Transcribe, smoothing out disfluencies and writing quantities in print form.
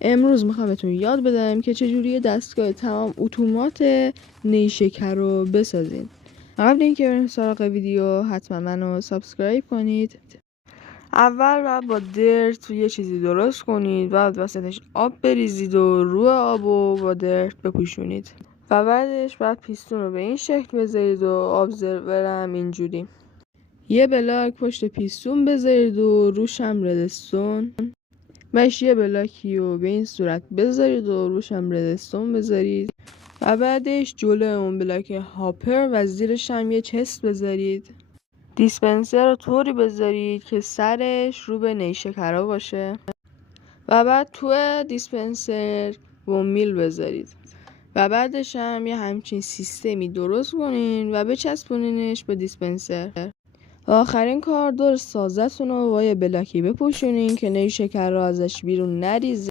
امروز میخوام بهتون یاد بدم که چجوری دستگاه تمام اتومات نیشکر رو بسازین. قبل اینکه بریم سراغ ویدیو حتما منو سابسکرایب کنید. اول با درت یه چیزی درست کنید و وسطش آب بریزید و روی آب و با درت بپوشونید و بعدش بعد پیستون رو به این شکل بذارید و ابزرورم اینجوری. یه بلاک پشت پیستون بذارید و روش هم ردستون، بهش یه بلاکی رو به این صورت بذارید و روش هم ردستون بذارید و بعدش جلو اون بلاک هاپر و زیرش هم یه چست بذارید. دیسپنسر رو طوری بذارید که سرش رو به نیشکرها باشه و بعد تو دیسپنسر بومیل بذارید و بعدش هم یه همچین سیستمی درست کنین و بچسبونینش به دیسپنسر. آخرین کار دور سازتون رو با یه بلاکی بپوشونین که نیشکرها ازش بیرون نریزه